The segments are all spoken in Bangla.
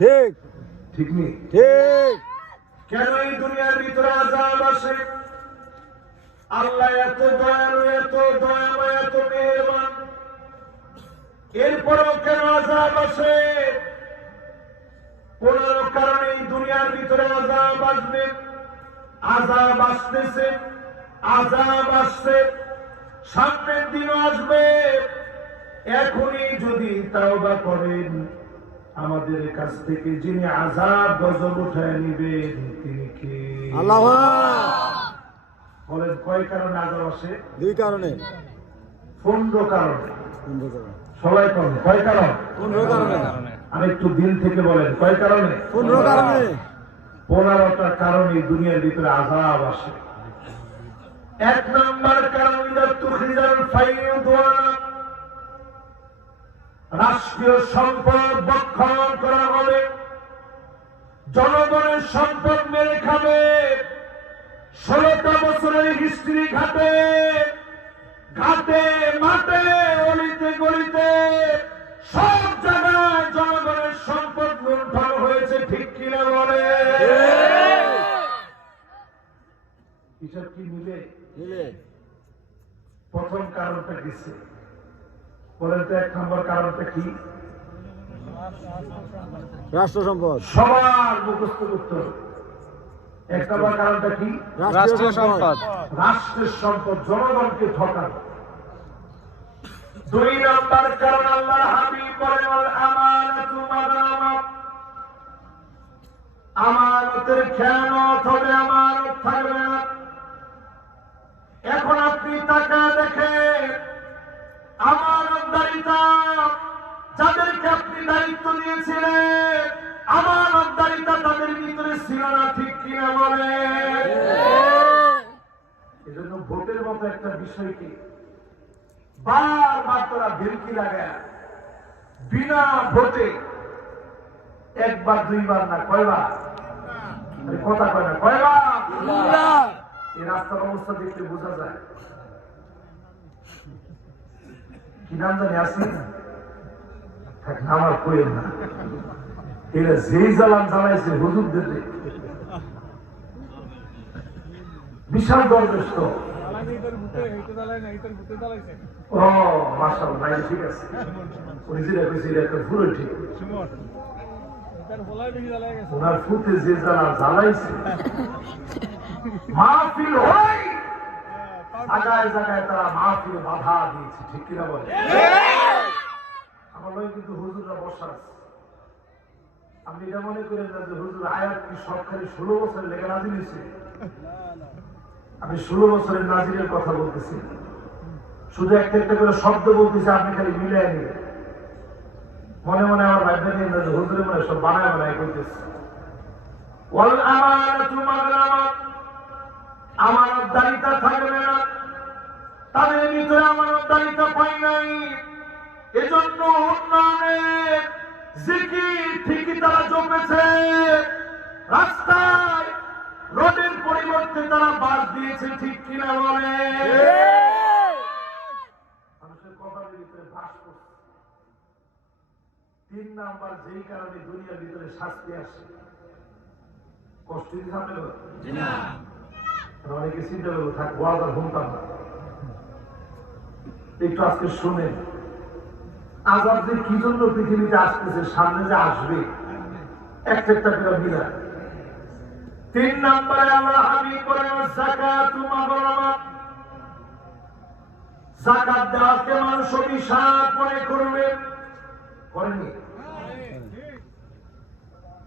ঠিক ঠিক নেই? ঠিক। কেন এই দুনিয়ার ভিতরে আযাব আসে? আল্লাহ এত দয়ালু, এত দয়াময়, এত মেহেরবান, এরপরেও কেন আযাব আসে? কোন কারণে এই দুনিয়ার ভিতরে আযাব আসবে। আযাব আসতেছে, আযাব আসছে, সামনের দিনও আসবে। এখনই যদি তাওবা করেন, আমাদের কাছ থেকে যিনি আযাব গজব উঠায় নিবেন তিনি কে? আল্লাহ। বলেন কয় কারণে আযাব আসে? দুই কারণে। 15 কারণে। সবাই করেন কয় কারণ? 15 কারণে। আর একটু দিল থেকে বলেন কয় কারণে? 15 কারণে। 15টা কারণে দুনিয়ার ভিতরে আযাব আসে। 1 নম্বর কারণ তুখিজাল ফাইয়ুদওয়ানা, রাষ্ট্রীয় সম্পদ বক্ষণ করা হবে, জনগণের সম্পদ মেরে খাবে। 16টা বছরের হিস্ট্রি ঘাটে ঘাটে মাঠে অলিতে গলিতে সব জায়গায় জনগণের সম্পদ লুণ্ঠন হয়েছে, ঠিক কিনা বলে? এসব কি মিলে? প্রথম কারণটা কিসে বলেন তো? 1 নম্বর কারণটা কি? রাষ্ট্র সম্পদ। সবার মুখস্থ করতে হবে। 1 নম্বর কারণটা কি? রাষ্ট্রীয় সম্পদ। রাষ্ট্রের সম্পদ, জনগণকে ঠকানো। 2 নম্বর কারণ আল্লাহর হাবিব বলেন আল আমানাতু মাগনামাত, আমানতের খেয়ানত হবে, আমানত থাকবে না। এখন আপনি তাকা দেখেন, আমানতদারিতা যাদেরকে আপনি দায়িত্ব দিয়েছিলেন, আমানতদারিতা তাদের ভিতরে ছিল না, ঠিক কিনা বলে? এজন্য ভোটের মতো একটা বিষয়কে বারবার তোরা বিলকি লাগায় বিনা ভোটে 1 বার 2 বার না, কয়বার? কথা কয় না, কয়বার? এই রাস্তার অবস্থা দেখলে বোঝা যায়। কি নাম জানি আসি আমার কইেন না, এরা যেই জ্বালান জ্বালাইছে হুজুর দিতে বিশাল দরবেশ তো। ও মাশাআল্লাহ, ঠিক আছে। উনি যেটা কইছে এটা একটা পুরো ঠিক। ওনার ফুটে যে জ্বালা জ্বালাইছে, মাহফিল হয় জায়গায় জায়গায় তারা মাহফিল বাধা দিয়েছে, ঠিক কিনা বলে? আমার লয় কিন্তু হুজুররা বসা আছে। আপনি এটা মনে করেন না যে হুজুর আয়াত কি সরকারি 16 বছর লেগে নাজিল হয়েছে? আমি 16 বছরের নাজিলের কথা বলতেছি, শুধু একটা একটা করে শব্দ বলতেছি, আপনি খালি মিলিয়ে নিয়ে মনে মনে আমার ভাইবা নিয়ে হুজুরে মনে সব বানায় বানায় করতেছে। ওয়াল আমানাতু মাগনামাত, আমানতদারিতা থাকবে না, তাদের ভিতরে আমানতদারিতা পাই নাই। এজন্য উন্নয়নের জিকির ঠিকই তারা জমেছে, রাস্তায় রোডের পরিবর্তে তারা বাস দিয়েছে, ঠিক কিনা বলে? মানুষের কপালের ভিতরে বাস করছে। 3 নাম্বার যেই কারণে দুনিয়ার ভিতরে শাস্তি আসে, কষ্ট দিতে সামনে অনেকে চিন্তা করবো থাক ওয়াজ আর শুনতাম না, একটু আজকে শুনে আযাব যে কি জন্য পৃথিবীতে আসতেছে, সামনে যে আসবে, একটা একটা করে মিলা। 3 নম্বরে আল্লাহ হাবিব বলেন যাকাতু মাগনামাত, যাকাত দেওয়াকে মানুষ অভিশাপ মনে করবে। করেনি?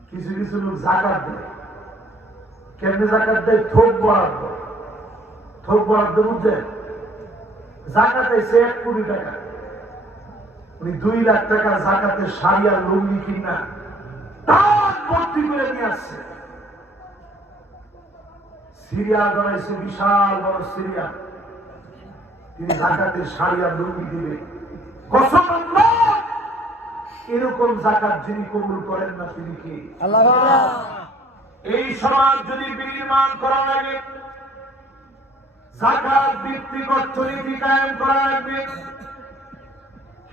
কিছু কিছু লোক যাকাত দেয়। কেমনে যাকাত দেয়? থোক বরাদ্দ। থোক বরাদ্দ বুঝছেন? যাকাত এসে 1 কোটি টাকা, উনি 2 লাখ টাকা যাকাতের শাড়ি আর লুঙ্গি কিনা তার ভর্তি করে নিয়ে আসছে। সিরিয়া ধরাইছে, বিশাল বড় সিরিয়া, তিনি যাকাতের শাড়ি আর লুঙ্গি দিবে। কসম আল্লাহ, এরকম যাকাত যিনি কবুল করেন না তিনি কে? আল্লাহ। এই সমাজ যদি বিনির্মাণ করা লাগে, যাকাত ভিত্তিক অর্থনীতি কায়েম করা লাগবে।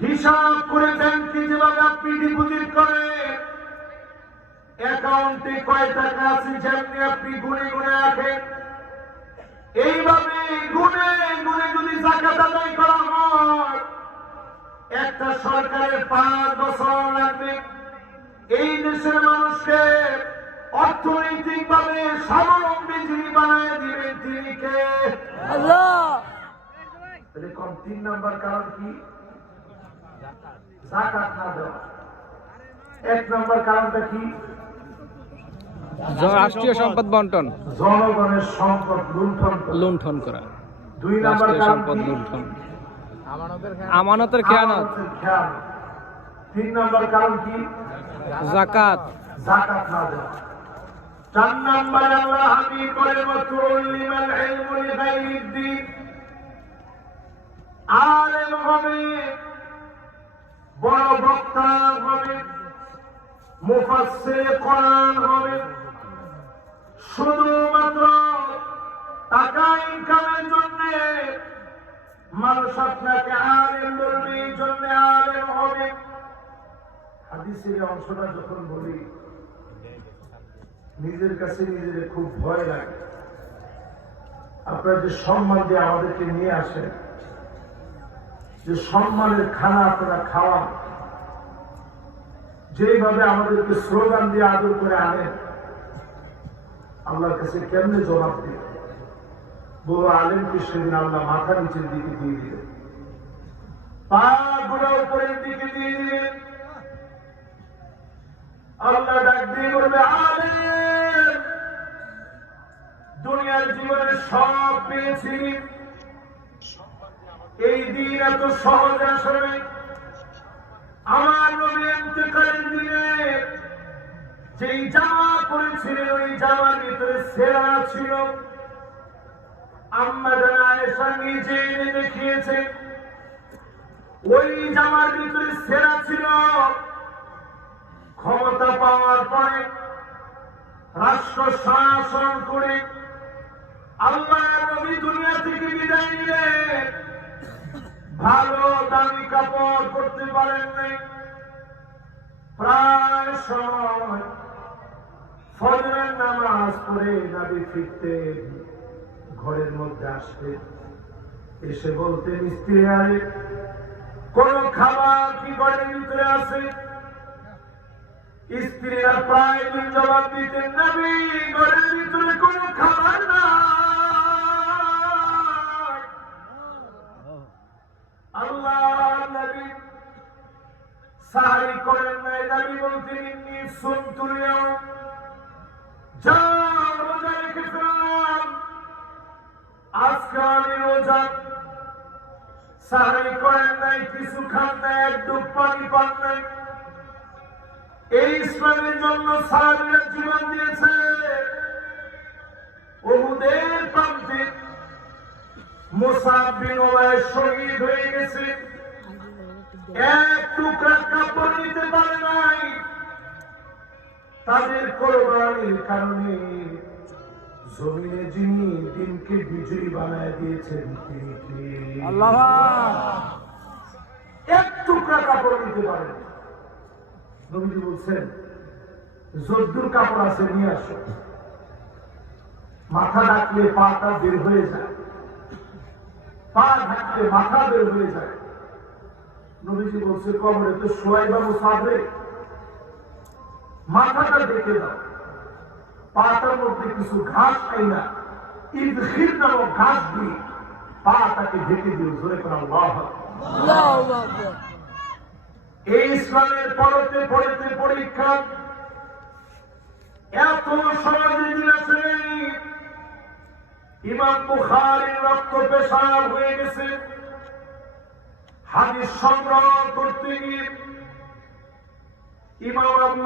হিসাব করে ব্যাংকে যেভাবে আপনি ডিপোজিট করেন, কয় টাকা আছে যেমনি আপনি গুনে গুনে রাখেন, এইভাবে গুনে গুনে যদি যাকাত আদায় করা হয়, একটা সরকারের 5 বছর লাগবে এই দেশের মানুষকে অর্থনৈতিক ভাবে স্বাবলম্বী যিনি বানায় দিবেন তিনি কে? আল্লাহ। এরকম 3 নম্বর কারণ কি? যাকাত না দেওয়া। 1 নম্বর কারণটা কি? রাষ্ট্রীয় সম্পদ বন্টন, জনগণের সম্পদ লুণ্ঠন করা। 2 নম্বর রাষ্ট্রীয় কারণ সম্পদ কি? লুণ্ঠন, আমানতের খেয়ানত, আমানতের খেয়ানত। 3 নম্বর কারণ কি? যাকাত, যাকাত না দেওয়া। 4 নম্বর আল্লাহ হাবিব বলেন ওয়াতুল্লিমাল ইলমু লিগাইরিদ দ্বীন, আলেম হবে, বড় বক্তা হবে, মুফাসসির কোরআন হবে, শুধুমাত্র টাকা ইনকামের জন্য মানুষ আপনাকে আলেম বলবে, এই জন্য আলেম হবে। হাদিসের এই অংশটা যখন বলি নিজের কাছে নিজের খুব ভয় লাগে। আপনারা যে সম্মান দিয়ে আমাদেরকে নিয়ে আসেন, যে সম্মানের খানা আপনারা খাওয়ান, যেভাবে আমাদেরকে স্লোগান দিয়ে আদর করে আনেন, আল্লাহর কাছে কেমনে জবাব দিবে? বড় আলেমকে সেদিন আল্লাহ মাথা নিচের দিকে দিয়ে দিলেন, পা গোড়া উপরের দিকে দিয়ে দিলেন। আল্লাহ ডাক দিয়ে বলবে, আলেম দুনিয়ার জীবনে সব পেয়েছি, এই দিন এত সহজ আসলে আমার নবী ইন্তেকালের দিনে যেই জামা পরেছিলেন ওই জামার ভিতরে সেরা ছিল। আম্মা জানা আয়েশা নিজে এনে দেখিয়েছেন ওই জামার ভিতরে সেরা ছিল। ক্ষমতা পাওয়ার পরে রাষ্ট্র শাসন করে আল্লাহ নবী দুনিয়া থেকে বিদায় নিলে ভালো দামি কাপড় করতে পারেন নাই। প্রায় সময় ফজরের নামাজ পড়ে নবী ফিরতেন, ঘরের মধ্যে আসতেন, এসে বলতেন স্ত্রী আরে কোন খাবার কি ঘরের ভিতরে আছে? স্ত্রীরা প্রায় দিন জবাব দিতেন, নবী ঘরের ভিতরে কোন খাবার না। আল্লাহ নবী সাহারি করেন নাই। নবী বলতেন ইন্নী সুনতুল ইয়াউম, যাও রোজা রেখে ফেললাম, আজকে আমি রোজা। সাহারি করেন নাই, কিছু খান নাই, এক ডুব পানি পান নাই। এই ইসলামের জন্য সাহাবীরা জীবন দিয়েছে। উহুদের প্রান্তে মুসাব বিন উমাইর শহীদ হয়ে গেছে, এক টুকরা কাপড় নিতে পারে নাই। তাদের কোরবানির কারণে জমিনে যিনি দিনকে বিজয়ী বানায় দিয়েছেন তিনি কে? আল্লাহ। এক টুকরা কাপড় নিতে পারেন। নবীজি বলছেন যদ্দুর কাপড় আছে নিয়ে আসো। মাথা ঢাকলে পাটা বের হয়ে যায়, পা ঢাকলে মাথা বের হয়ে যায়। নবীজি বলছে কবরে তো শোয়াইবা মুসাফে, মাথাটা দেখে দাও, পাটার মধ্যে কিছু ঘাস খাই না, ইদখির নামক ঘাস দিয়ে পাটাকে ঢেকে দিও। জোরে করে আল্লাহু আকবার। এই ইসলামের পড়তে পড়তে পরীক্ষা এত সহজে দিয়েছে। ইমাম বুখারীর রক্ত পেশাব হয়ে গেছে। হাদিস সংগ্রহ করতে গিয়ে ইমাম আবু